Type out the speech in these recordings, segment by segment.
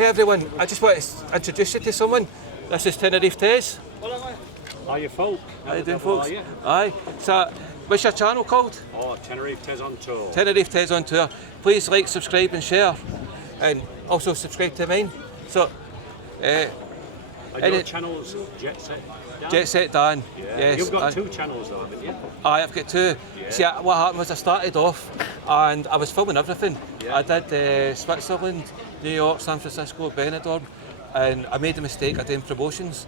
Hey everyone, I just want to introduce you to someone. This is Tenerife Tez. How you folk? How you doing, folks? Aye. So, what's your channel called? Oh, Tenerife Tez on tour. Tenerife Tez on tour. Please like, subscribe and share. And also subscribe to mine. So, And your channel's JetsetDan? JetsetDan. Yeah. Yes. You've got two channels though, haven't you? Aye, I've got two. Yeah. See, what happened was I started off and I was filming everything. Yeah. I did Switzerland, New York, San Francisco, Benidorm, and I made a mistake of doing promotions.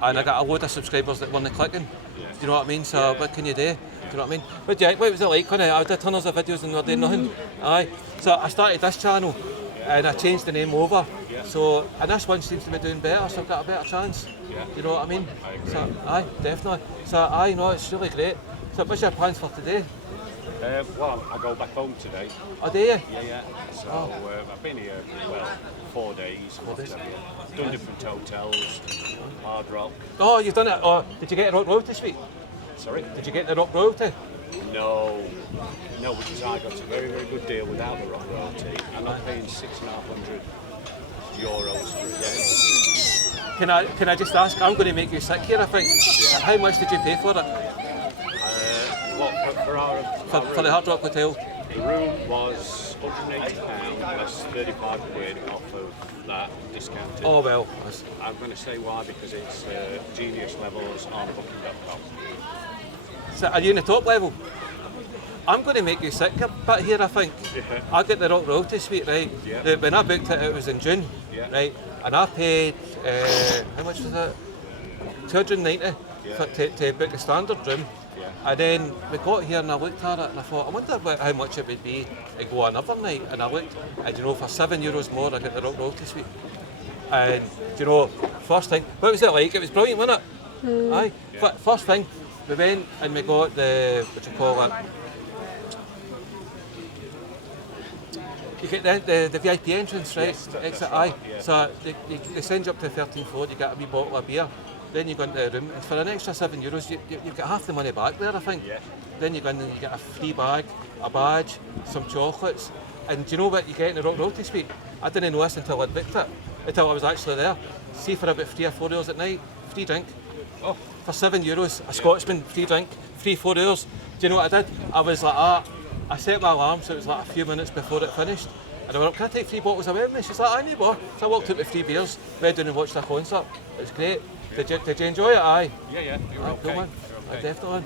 And I got a load of subscribers that weren't clicking. Yeah. Do you know what I mean? So what can you do? Do you know what I mean? But yeah, what was it like when I did tons of videos and not doing nothing? Aye. So I started this channel and I changed the name over. Yeah. So, and this one seems to be doing better, so I've got a better chance. Yeah. You know what I mean? I agree. So, aye, definitely. So, aye, no, it's really great. So, what's your plans for today? Well, I go back home today. Oh, do you? Yeah. So I've been here, 4 days. 4 days. Done different hotels, Hard Rock. Oh, you've done it. Oh, did you get the Rock Royalty suite? Sorry? Did you get the Rock Royalty? No, because I got a very, very good deal without the Rock Royalty. I'm not paying €6,500 for a day. Can I just ask? I'm going to make you sick here, I think. Yeah. How much did you pay for it? For the Hard Rock Hotel? The room was £180 less £35 off of that discounted. Oh, well. I'm going to say why, because it's genius levels on booking.com. So, are you in the top level? I'm going to make you sick a bit here, I think. Yeah. I get the Rock Royalty suite, right? Yeah. When I booked it, it was in June, Yeah. right? And I paid, how much was it? $290 to book the standard room. Yeah. And then we got here and I looked at it and I thought, I wonder how much it would be to go another night. And I looked, and you know, for €7 more, I got the Rock Royalty suite. And you know, first thing, what was it like? It was brilliant, wasn't it? Aye. Yeah. First thing, we went and we got the, what do you call it? You get the VIP entrance, right? Yes, that's Exit, right, aye. yeah. So they send you up to the 13th floor, you get a wee bottle of beer. Then you go into the room, and for an extra €7, you get half the money back there, I think. Yeah. Then you go in and you get a free bag, a badge, some chocolates. And do you know what you get in the Rock Royalty suite? I didn't know this until I booked it, until I was actually there. See, for about 3 or 4 hours at night, free drink. Oh. For €7, a Scotsman, free drink, free 4 hours. Do you know what I did? I was like, I set my alarm so it was like a few minutes before it finished. And I went up, can I take 3 bottles away with me? She's like, I need more. So I walked out with 3 beers, went down and watched the concert. It was great. Did you enjoy it? Aye. Yeah, you're Aye, okay. cool, man. You're Aye, okay. definitely.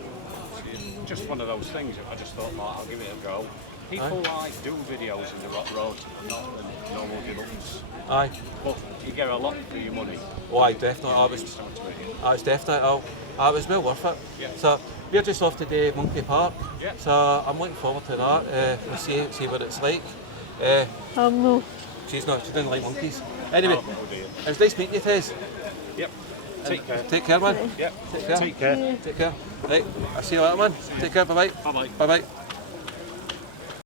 Just one of those things, I just thought, well, I'll give it a go. People like do videos in the Rock Road, not the normal deluxe. Aye. But you get a lot for your money. Oh, aye, definitely. I was definitely. I was well worth it. Yeah. So we're just off to the Monkey Park. Yeah. So I'm looking forward to that. We'll see what it's like. No. She didn't like monkeys. Anyway, Oh dear. it was nice meeting you, Tez. Yep. Take care. Take care, man. Yep. Take care. Take care. Take care. Right, I'll see you later, man. Take care. Bye bye. Bye bye. Bye bye.